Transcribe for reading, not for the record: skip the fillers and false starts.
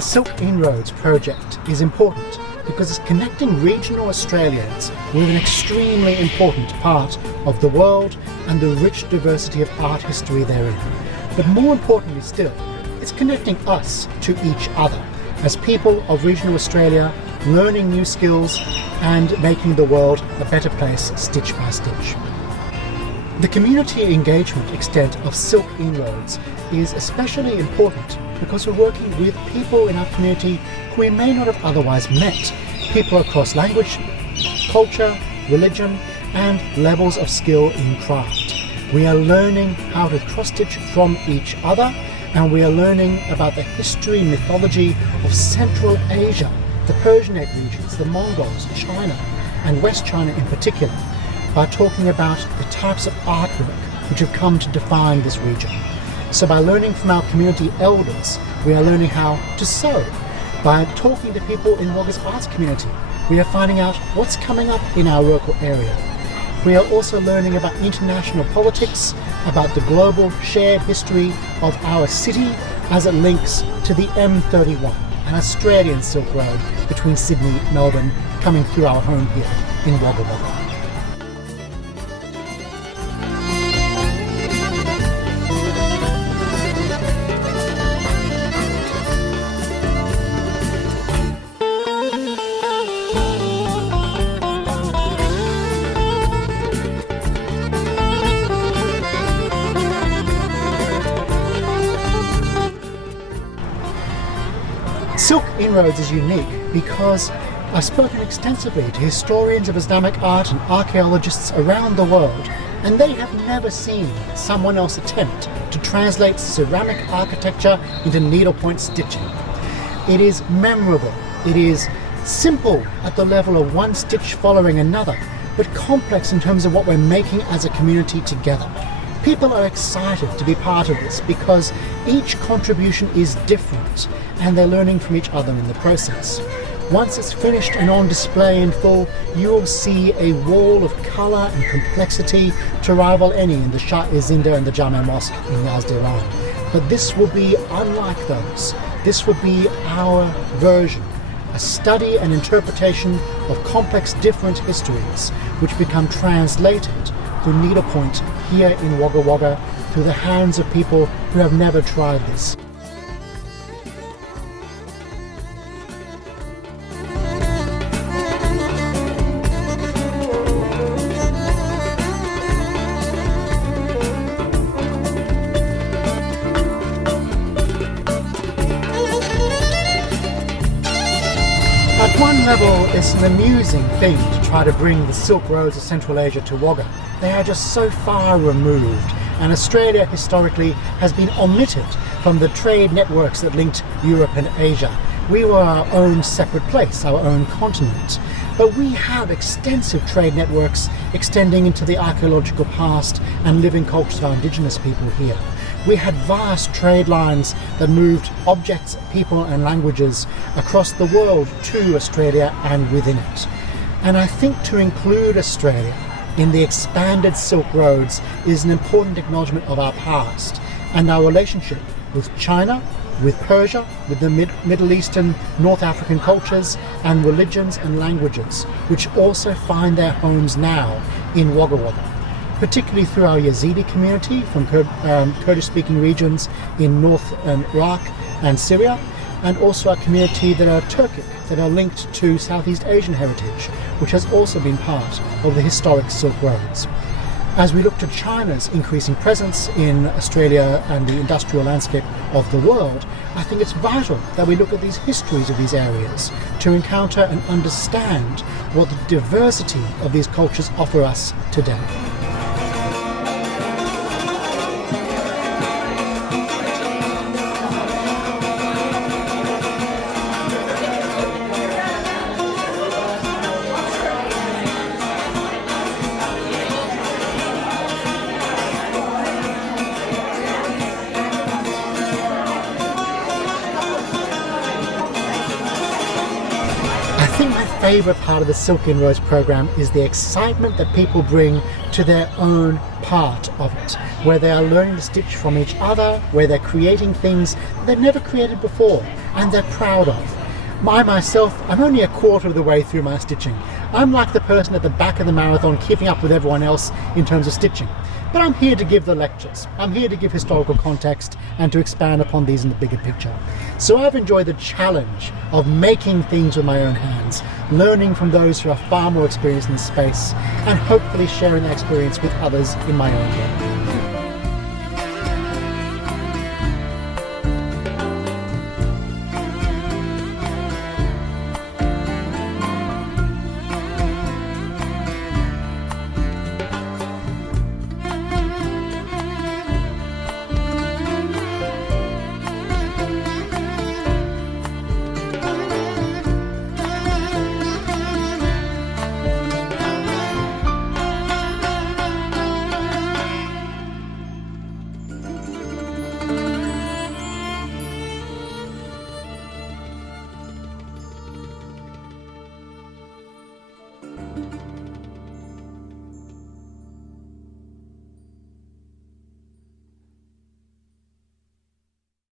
The Silk Inroads project is important because it's connecting regional Australians with an extremely important part of the world and the rich diversity of art history therein. But more importantly still, it's connecting us to each other as people of regional Australia, learning new skills and making the world a better place stitch by stitch. The community engagement extent of Silk Inroads is especially important because we're working with people in our community who we may not have otherwise met, people across language, culture, religion and levels of skill in craft. We are learning how to cross-stitch from each other, and we are learning about the history and mythology of Central Asia, the Persianate regions, the Mongols, China and West China in particular, by talking about the types of artwork which have come to define this region. So by learning from our community elders, we are learning how to sew. By talking to people in Wagga's arts community, we are finding out what's coming up in our local area. We are also learning about international politics, about the global shared history of our city as it links to the M31, an Australian Silk Road between Sydney and Melbourne, coming through our home here in Wagga Wagga. Silk Inroads is unique because I've spoken extensively to historians of Islamic art and archaeologists around the world, and they have never seen someone else attempt to translate ceramic architecture into needlepoint stitching. It is memorable, it is simple at the level of one stitch following another, but complex in terms of what we're making as a community together. People are excited to be part of this because each contribution is different and they're learning from each other in the process. Once it's finished and on display in full, you will see a wall of colour and complexity to rival any in the Shah-e-Zinda and the Jama Mosque in Yazd, Iran. But this will be unlike those. This will be our version, a study and interpretation of complex different histories which become translated through needlepoint here in Wagga Wagga through the hands of people who have never tried this. At one level, it's an amusing thing to try to bring the Silk Roads of Central Asia to Wagga. They are just so far removed, and Australia historically has been omitted from the trade networks that linked Europe and Asia. We were our own separate place, our own continent. But we have extensive trade networks extending into the archaeological past and living cultures of our indigenous people here. We had vast trade lines that moved objects, people and languages across the world to Australia and within it. And I think to include Australia in the expanded Silk Roads is an important acknowledgement of our past and our relationship with China, with Persia, with the Middle Eastern, North African cultures and religions and languages, which also find their homes now in Wagga Wagga, particularly through our Yazidi community from Kurdish-speaking regions in North Iraq and Syria, and also our community that are Turkic, that are linked to Southeast Asian heritage, which has also been part of the historic Silk Roads. As we look to China's increasing presence in Australia and the industrial landscape of the world, I think it's vital that we look at these histories of these areas to encounter and understand what the diversity of these cultures offer us today. I think my favourite part of the Silk Inroads program is the excitement that people bring to their own part of it, where they are learning to stitch from each other, where they're creating things that they've never created before and they're proud of. I myself, I'm only a quarter of the way through my stitching. I'm like the person at the back of the marathon keeping up with everyone else in terms of stitching. But I'm here to give the lectures. I'm here to give historical context and to expand upon these in the bigger picture. So I've enjoyed the challenge of making things with my own hands, learning from those who are far more experienced in this space, and hopefully sharing that experience with others in my own way.